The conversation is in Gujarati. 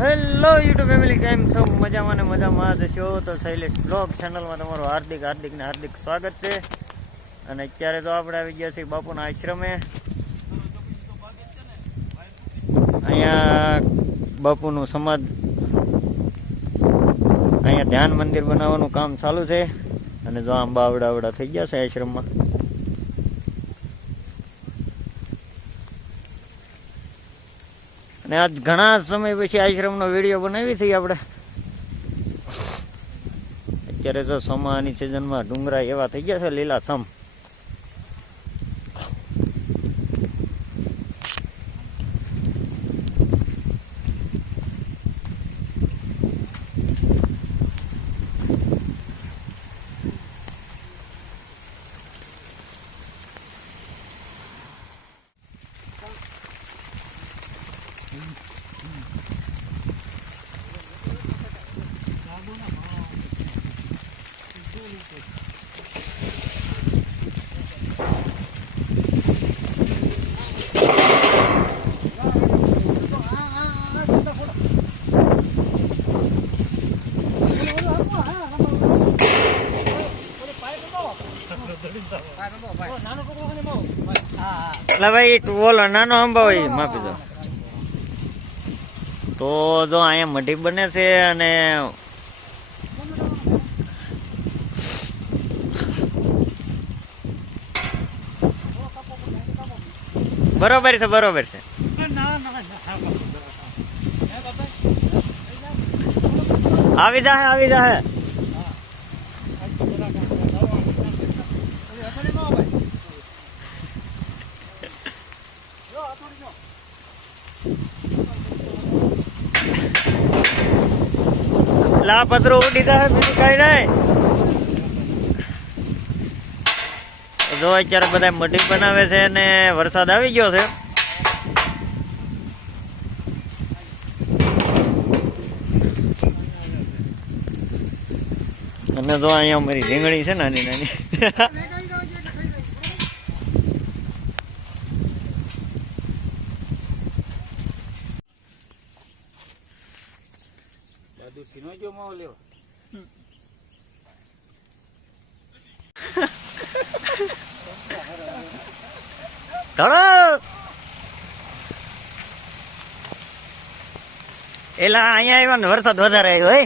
હેલો યુટ્યુબ ફેમિલી કેમ છો? મજામાં ને મજામાં જ છો તો શૈલેષ બ્લોગ ચેનલમાં તમારું હાર્દિક હાર્દિક ને હાર્દિક સ્વાગત છે. અને અત્યારે તો આપણે આવી ગયા છીએ બાપુના આશ્રમે. અહીંયા બાપુનું સમાજ અહીંયા ધ્યાન મંદિર બનાવવાનું કામ ચાલુ છે. અને જો આમ બાવડા આવડા થઈ ગયા છે આશ્રમમાં. અને આજ ઘણા સમય પછી આશ્રમનો વીડિયો બનાવી થઈ આપણે. અત્યારે તો સમાની સિઝનમાં ડુંગરા એવા થઈ ગયા છે લીલા એટલે ભાઈ બોલો નાનો આંબા હોય ઈ માપી દો. તો જો અહીંયા મઢી બને છે અને બરોબર છે બરોબર છે. આવી જાહે આવી જાહે લા પતરો ઉડી જાય બીજું કઈ નહીં. જો અત્યારે બધા મઢી બનાવે છે અને વરસાદ આવી ગયો છે. અને જો અહીંયા અમારી રીંગણી છે નાની નાની. ધડો! એલા અહીંયા આવ્યો ને વરસાદ વધારે આવ્યો હે?